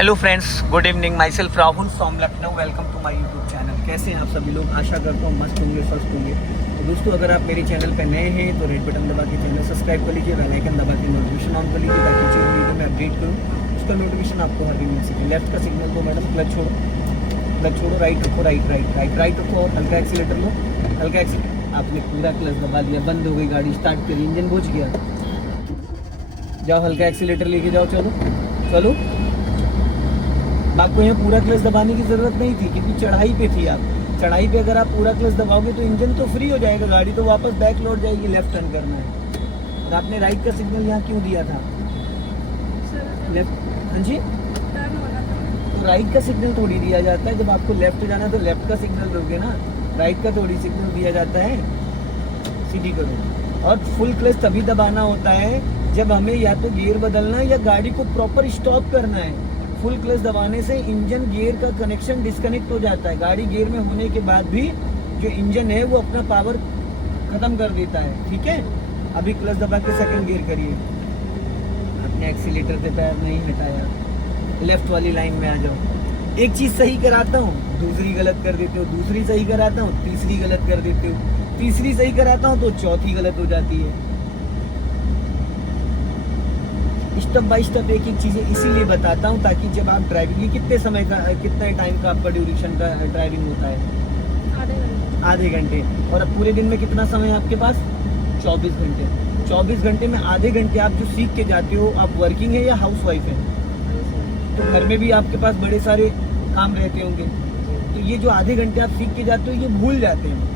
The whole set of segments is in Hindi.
Hello friends, good evening. Myself Rahul from Lucknow. Welcome to my YouTube channel. कैसे हैं आप सभी लोग? आशा करता हूँ मस्त होंगे, स्वस्थ होंगे। तो दोस्तों, अगर आप मेरे चैनल पर नए हैं तो रेड बटन दबा के चैनल सब्सक्राइब कर लीजिए, बेल आइकन दबा के नोटिफिकेशन ऑन कर लीजिए ताकि जो वीडियो में अपडेट करूँ उसका नोटिफिकेशन आपको हर दिन मिल सके। लेफ्ट का सिग्नल दो मैडम, क्लच छोड़ो, राइट रखो, राइट रखो और हल्का एक्सीलेटर लो, हल्का एक्सीलेटर। आपने पूरा क्लच दबा लिया, बंद हो गई गाड़ी, स्टार्ट करी, इंजन बुझ गया। जाओ हल्का एक्सीलेटर लेके जाओ, चलो। आपको यहाँ पूरा क्लच दबाने की ज़रूरत नहीं थी क्योंकि चढ़ाई पे थी आप। चढ़ाई पे अगर आप पूरा क्लच दबाओगे तो इंजन तो फ्री हो जाएगा, गाड़ी तो वापस बैक लौट जाएगी। लेफ्ट टर्न करना है और आपने राइट का सिग्नल यहाँ क्यों दिया था? लेफ्ट, हाँ जी, तो राइट का सिग्नल थोड़ी दिया जाता है। जब आपको लेफ्ट जाना है तो लेफ्ट का सिग्नल दोगे ना, राइट का थोड़ी सिग्नल दिया जाता है। सीधी करो। और फुल क्लच तभी दबाना होता है जब हमें या तो गियर बदलना है या गाड़ी को प्रॉपर स्टॉप करना है। फुल क्लच दबाने से इंजन गियर का कनेक्शन डिस्कनेक्ट हो जाता है। गाड़ी गियर में होने के बाद भी जो इंजन है वो अपना पावर खत्म कर देता है। ठीक है, अभी क्लच दबा के सेकंड गियर करिए। आपने एक्सीलेटर से पैर नहीं हटाया, लेफ्ट वाली लाइन में आ जाओ। एक चीज सही कराता हूँ, दूसरी गलत कर देते हो, दूसरी सही कराता हूँ, तीसरी गलत कर देते हो, तीसरी सही कराता हूँ तो चौथी गलत हो जाती है। स्टेप बाय स्टेप एक एक चीजें इसीलिए बताता हूँ ताकि जब आप ड्राइविंग, कितने टाइम का आपका ड्यूरेशन का ड्राइविंग होता है? आधे घंटे। और अब पूरे दिन में कितना समय है आपके पास? 24 घंटे। 24 घंटे में आधे घंटे आप जो सीख के जाते हो, आप वर्किंग है या हाउस वाइफ है? तो घर में भी आपके पास बड़े सारे काम रहते होंगे, तो ये जो आधे घंटे आप सीख के जाते हो ये भूल जाते हैं।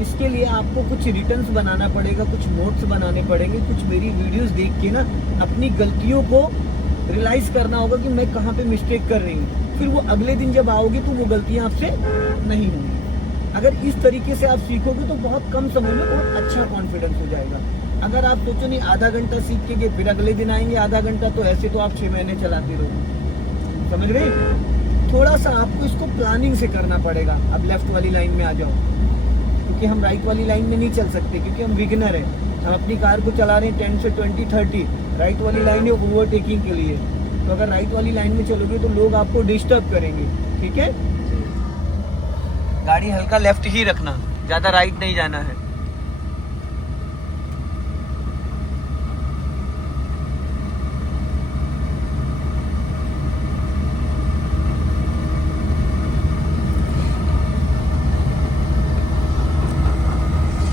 इसके लिए आपको कुछ रिटर्न्स बनाना पड़ेगा, कुछ नोट्स बनाने पड़ेंगे, कुछ मेरी वीडियोस देख के ना अपनी गलतियों को रियलाइज करना होगा कि मैं कहाँ पे मिस्टेक कर रही हूँ। फिर वो अगले दिन जब आओगे तो वो गलतियाँ आपसे नहीं होंगी। अगर इस तरीके से आप सीखोगे तो बहुत कम समय में बहुत अच्छा कॉन्फिडेंस हो जाएगा। अगर आप सोचो नहीं आधा घंटा सीख के फिर अगले दिन आएंगे आधा घंटा, तो ऐसे तो आप 6 महीने चलाते रहोगे। समझ रहे? थोड़ा सा आपको इसको प्लानिंग से करना पड़ेगा। अब लेफ्ट वाली लाइन में आ जाओ, क्योंकि हम राइट वाली लाइन में नहीं चल सकते क्योंकि हम बिगिनर हैं। हम अपनी कार को चला रहे हैं 10 से 20, 30। राइट वाली लाइन है ओवरटेकिंग के लिए, तो अगर राइट वाली लाइन में चलोगे तो लोग आपको डिस्टर्ब करेंगे। ठीक है, गाड़ी हल्का लेफ्ट ही रखना, ज्यादा राइट नहीं जाना है।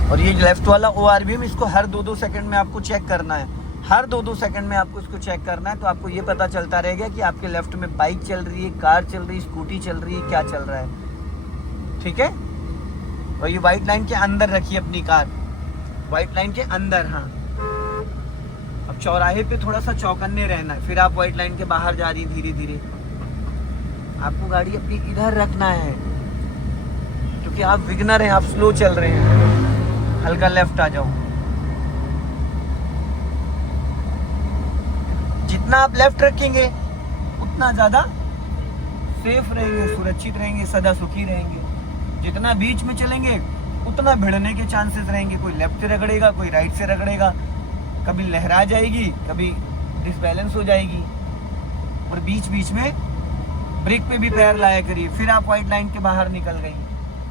और ये लेफ्ट वाला ORVM, इसको हर 2-2 सेकंड में आपको चेक करना है। हर 2-2 सेकंड में आपको इसको चेक करना है, तो आपको ये पता चलता रहेगा कि आपके लेफ्ट में बाइक चल रही है, कार चल रही है, स्कूटी चल रही है, क्या चल रहा है। ठीक है, और ये व्हाइट लाइन के अंदर रखिए अपनी कार, व्हाइट लाइन के अंदर। हाँ, अब चौराहे पे थोड़ा सा चौकन्ने रहना है। फिर आप व्हाइट लाइन के बाहर जा रही है धीरे धीरे। आपको गाड़ी अपनी इधर रखना है क्योंकि आप बिगिनर हैं, आप स्लो चल रहे हैं। हल्का लेफ्ट आ जाओ। जितना आप लेफ्ट रखेंगे उतना ज्यादा सेफ रहेंगे, सुरक्षित रहेंगे, सदा सुखी रहेंगे। जितना बीच में चलेंगे उतना भिड़ने के चांसेस रहेंगे। कोई लेफ्ट से रगड़ेगा, कोई राइट से रगड़ेगा, कभी लहरा जाएगी, कभी डिसबैलेंस हो जाएगी। और बीच बीच में ब्रेक पे भी पैर लाया करिए। फिर आप व्हाइट लाइन के बाहर निकल गई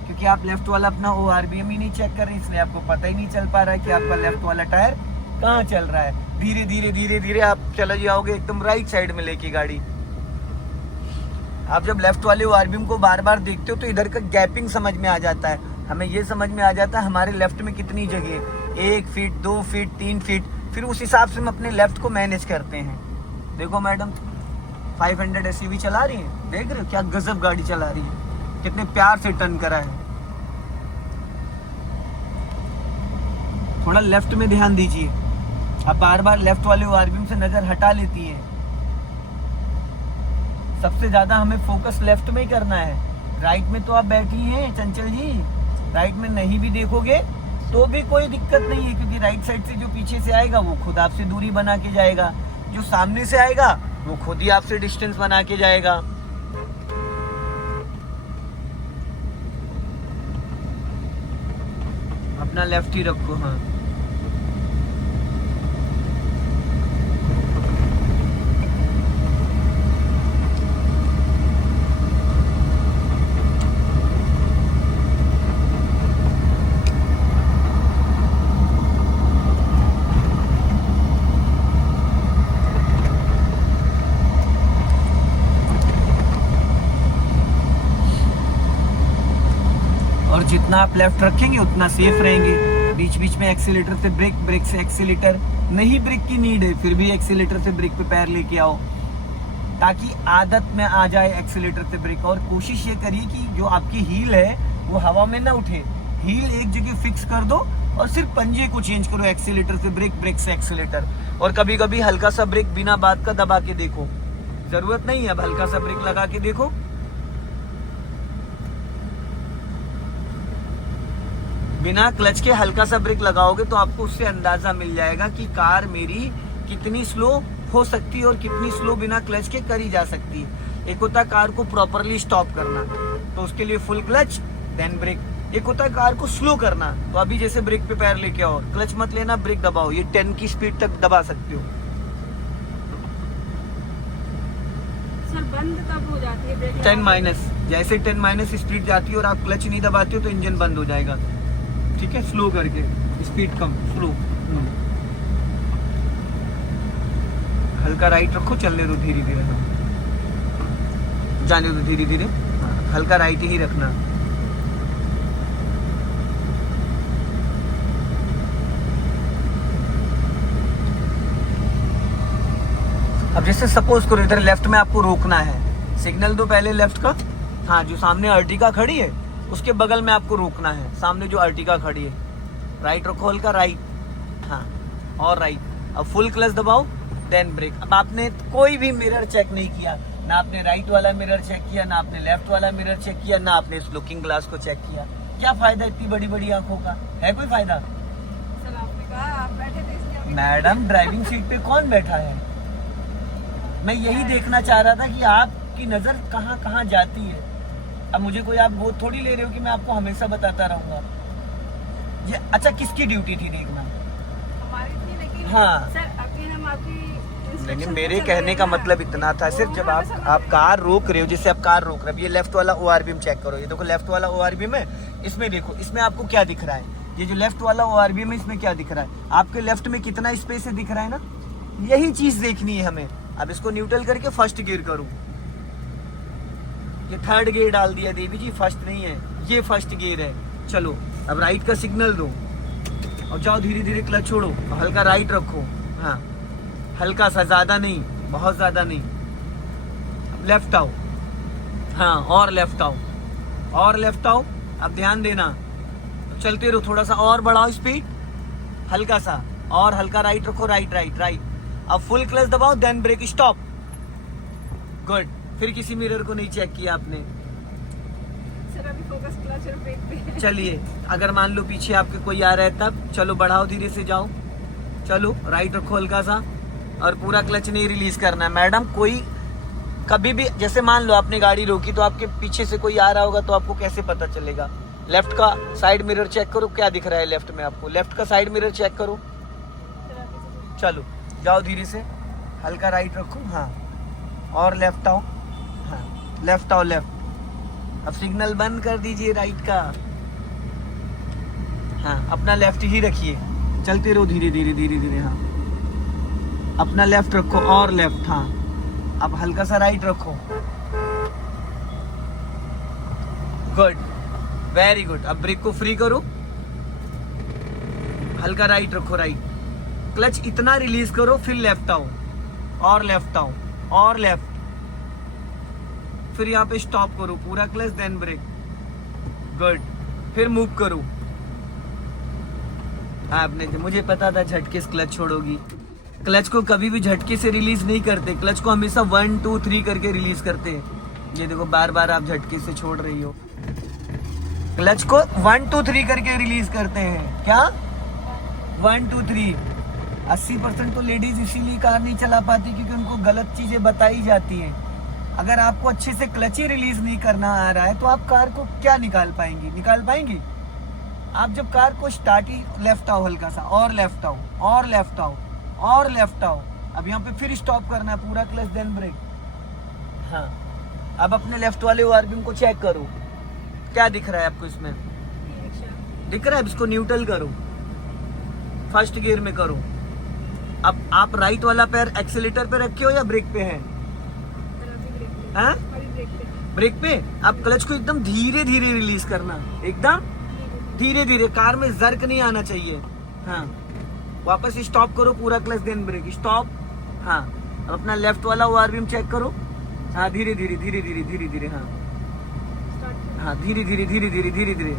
क्योंकि आप लेफ्ट वाला अपना ORVM ही नहीं चेक कर रहे, इसलिए आपको पता ही नहीं चल पा रहा है कि आपका लेफ्ट वाला टायर कहाँ चल रहा है। धीरे धीरे आप चले जाओगे एकदम राइट साइड में लेके गाड़ी। आप जब लेफ्ट वाले ORVM को बार बार देखते हो तो इधर का गैपिंग समझ में आ जाता है। हमें ये समझ में आ जाता है हमारे लेफ्ट में कितनी जगह है, 1 फीट, 2 फीट, 3 फीट। फिर उस हिसाब से हम अपने लेफ्ट को मैनेज करते हैं। देखो मैडम 500 SUV चला रही है, देख रहे हो क्या गजब गाड़ी चला रही है, कितने प्यार से टर्न करा है। थोड़ा लेफ्ट में ध्यान दीजिए। अब बार बार लेफ्ट वाले ORVM से नजर हटा लेती है। सबसे ज्यादा हमें फोकस लेफ्ट में ही करना है। राइट में तो आप बैठी हैं चंचल जी, राइट में नहीं भी देखोगे तो भी कोई दिक्कत नहीं है क्योंकि राइट साइड से जो पीछे से आएगा वो खुद आपसे दूरी बना के जाएगा, जो सामने से आएगा वो खुद ही आपसे डिस्टेंस बना के जाएगा। अपना लेफ्ट ही रखो। हाँ, जितना आप लेफ्ट रखेंगे उतना सेफ रहेंगे। बीच बीच में एक्सीलेटर से ब्रेक, ब्रेक से एक्सीलेटर, नहीं ब्रेक की नीड है फिर भी एक्सीलेटर से ब्रेक पे पैर लेके आओ ताकि आदत में आ जाए एक्सीलेटर से ब्रेक। और कोशिश ये करिए कि जो आपकी हील है वो हवा में ना उठे, हील एक जगह फिक्स कर दो और सिर्फ पंजे को चेंज करो, एक्सीलेटर से ब्रेक, ब्रेक से एक्सीलेटर। और कभी कभी हल्का सा ब्रेक बिना बात का दबा के देखो, जरूरत नहीं है, अब हल्का सा ब्रेक लगा के देखो। बिना क्लच के हल्का सा ब्रेक लगाओगे तो आपको उससे अंदाजा मिल जाएगा कि कार मेरी कितनी स्लो हो सकती है और कितनी स्लो बिना क्लच के करी जा सकती है। एक होता है कार को प्रॉपरली स्टॉप करना, तो उसके लिए फुल क्लच देन ब्रेक। एक होता है कार को स्लो करना, तो अभी जैसे ब्रेक पे पैर लेके आओ, क्लच मत लेना, ब्रेक दबाओ, ये 10 की स्पीड तक दबा सकते हो। सर बंद कब हो जाती है ब्रेक? 10 माइनस, जैसे 10 माइनस स्पीड जाती है और आप क्लच नहीं दबाते हो तो इंजन बंद हो जाएगा। ठीक है, स्लो करके, स्पीड कम, स्लो। हल्का राइट रखो, चलने दो धीरे धीरे, जाने दो धीरे धीरे, हल्का राइट ही रखना। अब जैसे सपोज करो इधर लेफ्ट में आपको रोकना है, सिग्नल दो पहले लेफ्ट का। हाँ, जो सामने अर्टिगा खड़ी है उसके बगल में आपको रोकना है, सामने जो अर्टिगा खड़ी है। राइट रखो हल्का, राइट, हाँ, और राइट। अब फुल क्लच दबाओ देन ब्रेक। अब आपने कोई भी मिरर चेक नहीं किया, ना आपने राइट वाला मिरर चेक किया, ना आपने लेफ्ट वाला मिरर चेक किया, ना आपने इस लुकिंग ग्लास को चेक किया। क्या फायदा इतनी बड़ी बड़ी आंखों का? है कोई फायदा? सर आपने कहा आप बैठे थे इसलिए। मैडम ड्राइविंग सीट पे कौन बैठा है? मैं यही देखना चाह रहा था कि आपकी नजर कहाँ कहाँ जाती है। अब मुझे कोई आप वो थोड़ी ले रहे हो कि मैं आपको हमेशा बताता रहूंगा। ये अच्छा किसकी ड्यूटी थी देखना? हमारी थी, लेकिन हाँ। सर अभी हम आपकी लेकिन मेरे कहने का मतलब इतना था, सिर्फ जब आप कार रोक रहे हो, जैसे आप कार रोक रहे हो, ये लेफ्ट वाला ORBM चेक करो, ये देखो लेफ्ट वाला ORBM है, इसमें देखो, इसमें आपको क्या दिख रहा है? ये जो लेफ्ट वाला ORBM है इसमें क्या दिख रहा है? आपके लेफ्ट में कितना स्पेस है दिख रहा है ना? यही चीज देखनी है हमें। अब इसको न्यूट्रल करके फर्स्ट गियर करूं, ये थर्ड गियर डाल दिया देवी जी, फर्स्ट नहीं है, ये फर्स्ट गियर है। चलो अब राइट का सिग्नल दो और जाओ धीरे धीरे, क्लच छोड़ो, हल्का राइट रखो, हाँ, हल्का सा, ज्यादा नहीं, बहुत ज्यादा नहीं। अब लेफ्ट आओ, हाँ, और लेफ्ट आओ, और लेफ्ट आओ। अब ध्यान देना, चलते रहो, थोड़ा सा और बढ़ाओ स्पीड, हल्का सा, और हल्का राइट रखो, राइट राइट राइट। अब फुल क्लच दबाओ देन ब्रेक, स्टॉप, गुड। फिर किसी मिरर को नहीं चेक किया आपने। सर अभी फोकस क्लच और ब्रेक पे है। चलिए, अगर मान लो पीछे आपके कोई आ रहा है तब, चलो बढ़ाओ, धीरे से जाओ, चलो राइट रखो हल्का सा, और पूरा क्लच नहीं रिलीज करना है। मैडम कोई कभी भी, जैसे मान लो आपने गाड़ी रोकी तो आपके पीछे से कोई आ रहा होगा तो आपको कैसे पता चलेगा? लेफ्ट का साइड मिरर चेक करो, क्या दिख रहा है लेफ्ट में आपको, लेफ्ट का साइड मिरर चेक करो। चलो जाओ धीरे से, हल्का राइट रखो, हाँ, और लेफ्ट आओ, हाँ, लेफ्ट आओ, लेफ्ट। अब सिग्नल बंद कर दीजिए राइट का, हाँ, अपना लेफ्ट ही रखिए, चलते रहो धीरे धीरे धीरे धीरे, हाँ, अपना लेफ्ट रखो और लेफ्ट, हाँ, अब हल्का सा राइट रखो, गुड, वेरी गुड। अब ब्रेक को फ्री करो, हल्का राइट रखो, राइट, क्लच इतना रिलीज करो, फिर लेफ्ट आओ, और लेफ्ट आओ, और लेफ्ट, फिर यहाँ पे स्टॉप करो, पूरा क्लच देन ब्रेक, गुड, फिर मूव करो। आपने, मुझे पता था झटके से क्लच छोड़ोगी। क्लच को कभी भी झटके से रिलीज नहीं करते, क्लच को हमेशा 1 2 3 करके रिलीज करते हैं। ये देखो बार बार आप झटके से छोड़ रही हो, क्लच को 1 2 3 करके रिलीज करते हैं। क्या 1 2 3? 80% तो लेडीज इसीलिए कार नहीं चला पाती क्योंकि उनको गलत चीजें बताई जाती हैं। अगर आपको अच्छे से क्लच ही रिलीज नहीं करना आ रहा है तो आप कार को क्या निकाल पाएंगी? निकाल पाएंगी? आप जब कार को स्टार्ट ही, लेफ्ट आओ हल्का सा, और लेफ्ट आओ, और लेफ्ट आओ, और लेफ्ट आओ। अब यहाँ पे फिर स्टॉप करना है, पूरा क्लच देन ब्रेक, हाँ। अब अपने लेफ्ट वाले ORBM को चेक करो, क्या दिख रहा है आपको इसमें? दिख रहा है? इसको न्यूट्रल करो, फर्स्ट गियर में करो। अब आप राइट वाला पैर एक्सीलेटर पे रखे हो या ब्रेक पे है? हाँ? ब्रेक पे। आप क्लच को एकदम धीरे धीरे रिलीज करना, एकदम धीरे धीरे, कार में जर्क नहीं आना चाहिए। हाँ, वापस स्टॉप करो, पूरा क्लच देन ब्रेक, स्टॉप। हाँ, अब अपना लेफ्ट वाला ओआरवीएम चेक करो। हाँ, धीरे धीरे धीरे धीरे धीरे धीरे। हाँ हाँ, धीरे धीरे धीरे धीरे धीरे धीरे।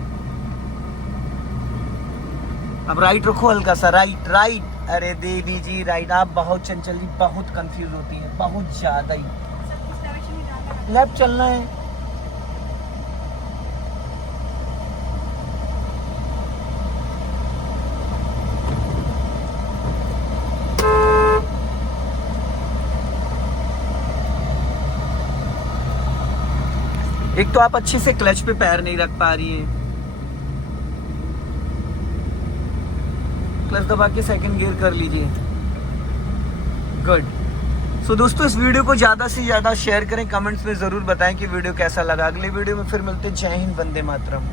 अब राइट रखो हल्का सा, राइट राइट। अरे देवी जी राइट। आप बहुत चंचल जी, बहुत कंफ्यूज होती है, बहुत ज्यादा ही। इस डायरेक्शन में जाना है। लेफ्ट चलना है। एक तो आप अच्छे से क्लच पे पैर नहीं रख पा रही हैं। क्लच दबा के सेकंड गियर कर लीजिए। गुड। सो दोस्तों, इस वीडियो को ज़्यादा से ज़्यादा शेयर करें, कमेंट्स में ज़रूर बताएं कि वीडियो कैसा लगा। अगले वीडियो में फिर मिलते हैं। जय हिंद, वंदे मातरम।